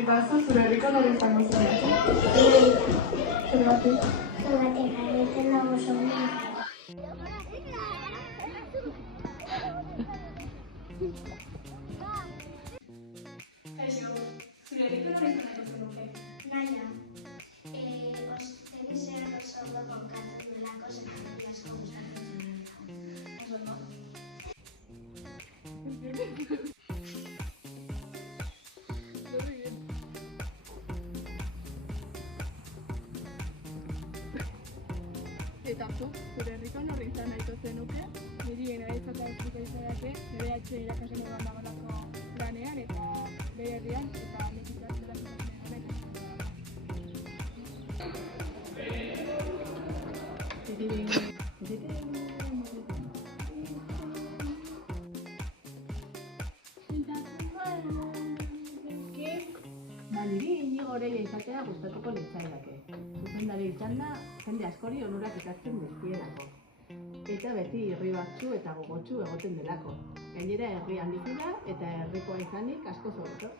Eta zure herriko nori izango zen? Zergatik? Zergatik jarraitzen dago zogu. Kaixo, zure herriko nori izango zenuke? Naia, tenisea oso ondo konkatzen duelako zentzatu asko gustatzen duelako. Oso ondo. Eta zu, zure herriko nori izan nahiko zenuke? Niri nahiatzata esplika izanake, nire irakasle bat dagoelako lanean eta bere herrian eta nik ikastela zutatzen Niri Inigo Oreia izatea gustatuko litzaidake. Zuzendari izan da, jende askori onurak ekartzen dizkielako. Eta beti irribatsu eta gogotsu egoten delako. Gainera herri handik da eta herrikoa izanik asko hobeto.